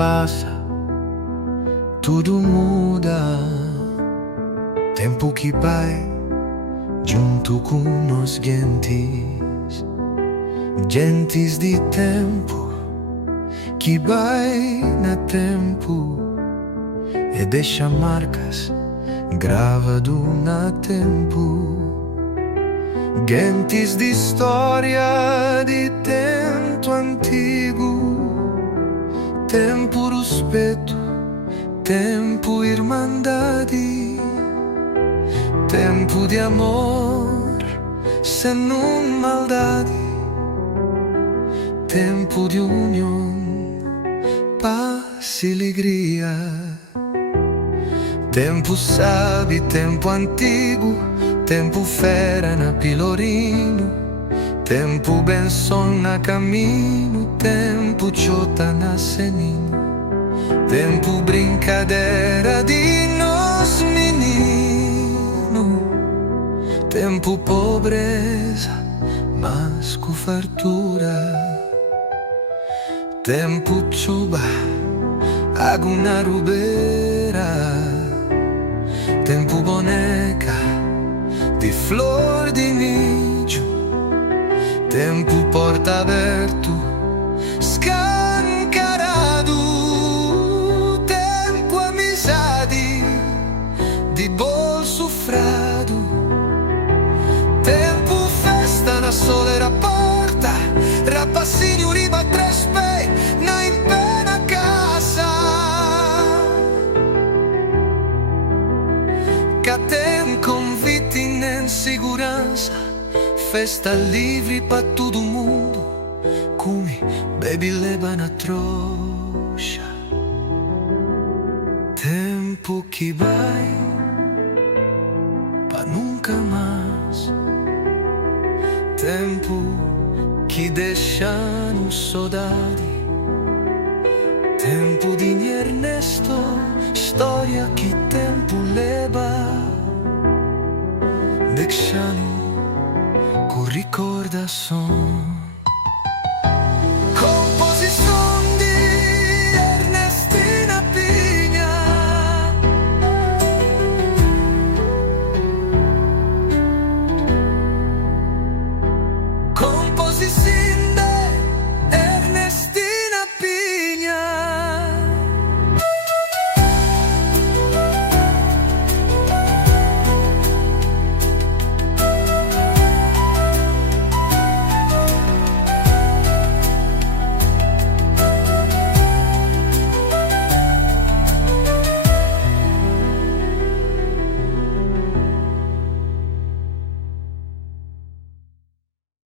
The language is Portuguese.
passa, tudo muda. Tempo que vai junto com nós gentes de tempo que vai na tempo e deixa marcas gravado na tempo. Gentes de história de tempo antigo, tempo respeito, tempo irmandade, tempo de amor sem maldade, tempo de união, paz e alegria. Tempo sabe, tempo antigo, tempo fera na Pilorino, tempo benção na caminho, tempo chota na Senino, tempo brincadeira de nós menino, tempo pobreza, mas com fartura, tempo chuva, água na rubeira, tempo boneca de flor de milho, tempo porta aberto, escancarado, tempo amizade de bolso frado, tempo festa na solera porta, rapacinho riba três pés na impé na casa. Tem convite em segurança, festa livre para todo mundo, come, bebe, leva na trouxa. Tempo que vai para nunca mais, tempo que deixa no saudade, tempo de Ernesto, história que tempo leva, deixando com recordação.